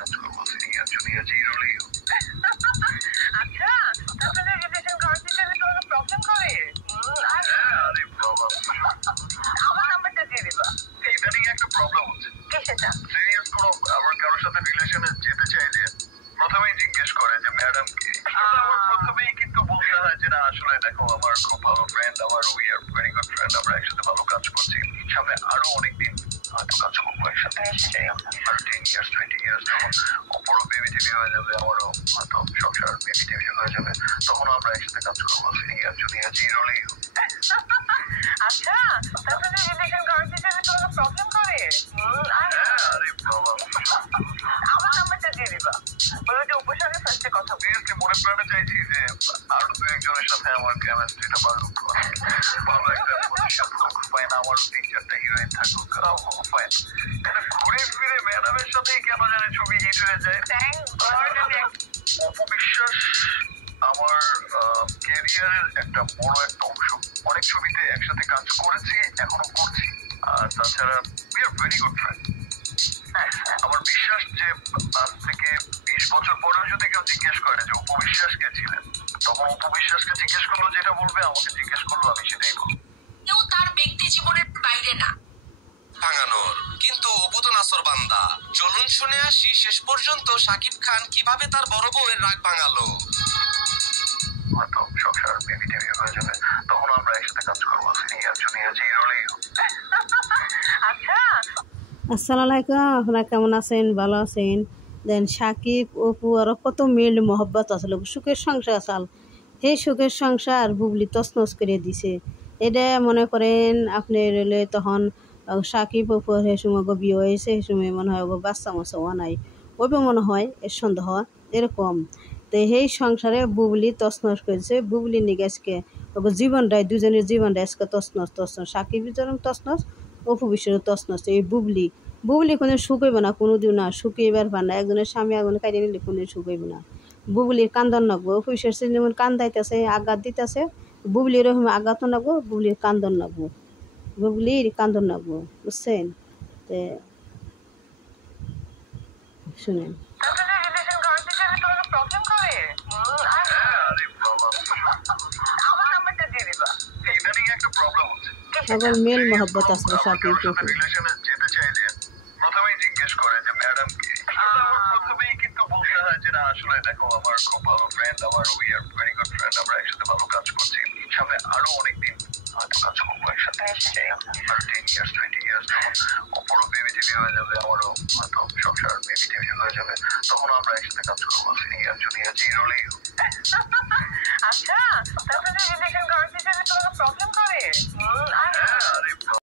কাজ করবো senior junior যে রোলেই হোক। আচ্ছা, তাহলে রিলেশন কনভারসেশনে তোমাকে প্রবলেম করে? আরে বাবা, আমার নাম্বারটা দিয়ে দিবা। ইদানিং একটা প্রবলেম হচ্ছে। কি সেটা? সিরিয়াস কোনো আমার কারোর সাথে রিলেশনে যেতে চাইলে প্রথমেই জিজ্ঞেস করে যে ম্যাডাম কি। আমার প্রথমেই কিন্তু বলতে হয় যে না আসলে দেখো আমার খুব ভালো ফ্রেন্ড, আমার we are very good friend, আমরা একসাথে ভালো কাজ করছি, সামনে আরো অনেকদিন হয়তো কাজ করবো একসাথে, আর 10 ইয়ার্স 20 ইয়ার্স যখন অপরও বেবি টেবি হয়ে যাবে, আমারও হয়তো সংসার বেবি টেবি হয়ে যাবে, তখন আমরা একসাথে কাজ করবো সিনিয়র জুনিয়র যে রোলেই হোক। আচ্ছা, তাহলে রিলেশন কনভারসেশনে তোমাকে প্রবলেম করে? আরে বাবা, আমার নাম্বারটা দিয়ে দিবা। বলো যে উপর সঙ্গে ফার্স্টে কথা বলি। সিরিয়াসলি মনে প্রাণে চাইছি যে আরো দু একজনের সাথে আমার কেমিস্ট্রিটা বাড়ুক, ভালো একটা পজিশন হোক, ফাইন আমারও 3-4টা হিরোইন থাকুক, ফাইন। ঘুরে ফিরে ম্যাডামের সাথেই কেন জানে ছবি হিট হয়ে যায়। থ্যাংক গড আমি অপবিশ্বাস আমার ক্যারিয়ারের একটা বড় একটা অংশ। অনেক ছবিতে একসাথে কাজ করেছি, এখনো করছি, আর তাছাড়া we are very good friend. আমার বিশ্বাস যে আজ থেকে 20 বছর পরেও যদি কেউ জিজ্ঞেস করে যে উপবিশ্বাস কে ছিলেন, তখন উপবিশ্বাসকে জিজ্ঞেস করলো যেটা বলবে, আমাকে জিজ্ঞেস করলো আমি সেটাই বলবো। কেউ তার ব্যক্তি জীবনের বাইরে না ভাঙানোর, কিন্তু অপু তো নাসর বান্দা। চলুন শুনে আসি শেষ পর্যন্ত শাকিব খান কিভাবে তার বড় বউয়ের রাগ ভাঙালো। হয়তো সংসার বেবি টেবি হয়ে যাবে, তখন আমরা একসাথে কাজ করবো সিনিয়র জুনিয়র যে রোলেই হোক। আচ্ছা। আসসালামু আলাইকুম, আপনারা কেমন আছেন? ভালো আছেন? দেন সাকিব অপু আরও কত মিল মহব্বত আসলে, সুখের সংসার আসাল, সেই সুখের সংসার বুবলি তছনছ করে দিছে। এটা মনে করেন আপনি রইলে তখন সাকিব অপুর সেই সময় বিয়ে হয়েছে, সেই সময় মনে হয় বাচ্চা মাচ্চা হওয়া নাই, ওইবে মনে হয় এর সন্দেহ এরকম। তো সেই সংসারে বুবলি তছনছ করেছে, বুবলি নিয়ে আজকে জীবনটাই, দুজনের জীবনটা আজকে তছনছ তছনছ, সাকিবের যেরকম তছনছ, অপু বিশ্বের তছনছ। এই বুবলি কোনো সুখ হইব না, কোনো দিন না শুকিয়েবার পার না, একজনের স্বামী একজনের কাটিয়ে নিলে কোনো সুখ হইব না। বুবলির কান্দন নাগবো, অপু বিশ্বের যেমন কান্দাইতেছে আঘাত দিতেছে, বুবলির ওরকম আঘাতও নাগবো, বুবলির কান্দন নাগবো, বুবলির কান্দন নাগবো, বুঝছেন? তো শুনেন, তাহলে রিলেশন কনভারসেশনে তোমাকে প্রবলেম করে? আরে বাবা, আমার নাম্বারটা দিয়ে দিবা। ইদানিং একটা প্রবলেম হচ্ছে। আবার মেল মহব্বত আসলে সাকিব অপু। রিলেশনে যেতে চাইলে প্রথমেই জিজ্ঞেস করে যে ম্যাডাম কি। আমার প্রথমেই কিন্তু বলতে হয় যে না আসলে দেখো আমার খুব ভালো ফ্রেন্ড, আমার we are very good friend, আমরা একসাথে ভালো কাজ করছি, সামনে আরো অনেকদিন হয়তো কাজ করবো একসাথে, আর 10 ইয়ার্স 20 ইয়ার্স যখন অপরও বেবি টেবি হয়ে যাবে, আমারও হয়তো সংসার বেবি টেবি হয়ে যাবে, তখন আমরা একসাথে কাজ করবো সিনিয়র জুনিয়র যে রোলেই হোক।